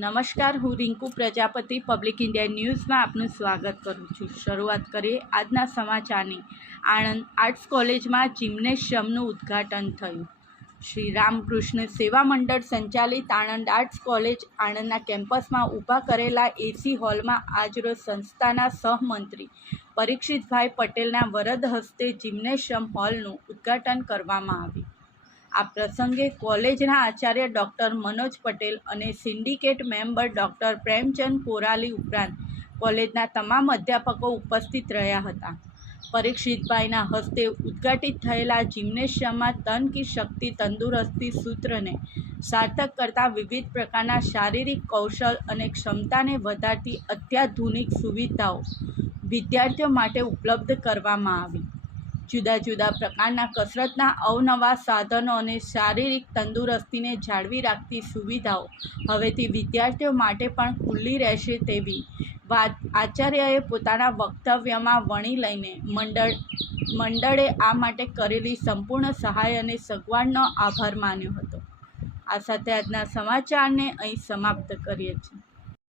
નમસ્કાર, હું Rinku Prajapati public India ન્યૂઝમાં આપનું સ્વાગત કરું છું। શરૂઆત કરીએ આજના સમાચારની। આણંદ આર્ટ્સ કોલેજમાં જિમ્નેશિયમનું ઉદ્ઘાટન થયું। શ્રી રામકૃષ્ણ સેવા મંડળ સંચાલિત આણંદ આર્ટ્સ કોલેજ આણંદના કેમ્પસમાં ઊભા કરેલા એસી હોલમાં આજરોજ સંસ્થાના સહમંત્રી પરીક્ષિતભાઈ પટેલના વરદ હસ્તે જિમ્નેશિયમ હોલનું ઉદ્ઘાટન કરવામાં આવ્યું। આ પ્રસંગે કોલેજના આચાર્ય ડૉક્ટર મનોજ પટેલ અને સિન્ડિકેટ મેમ્બર ડૉક્ટર પ્રેમચંદ કોરાલી ઉપરાંત કોલેજના તમામ અધ્યાપકો ઉપસ્થિત રહ્યા હતા। પરીક્ષિતભાઈના હસ્તે ઉદ્ઘાટિત થયેલા જિમ્નેશિયમમાં તન કી શક્તિ તંદુરસ્તી સૂત્રને સાર્થક કરતા વિવિધ પ્રકારના શારીરિક કૌશલ અને ક્ષમતાને વધારતી અત્યાધુનિક સુવિધાઓ વિદ્યાર્થીઓ માટે ઉપલબ્ધ કરવામાં આવી। જુદા જુદા પ્રકારના કસરતના અવનવા સાધનો અને શારીરિક તંદુરસ્તીને જાળવી રાખતી સુવિધાઓ હવેથી વિદ્યાર્થીઓ માટે પણ ખુલ્લી રહેશે તેવી વાત આચાર્યએ પોતાના વક્તવ્યમાં વણી લઈને મંડળે આ માટે કરેલી સંપૂર્ણ સહાય અને સગવડનો આભાર માન્યો હતો। આ સાથે આજના સમાચારને અહીં સમાપ્ત કરીએ છીએ।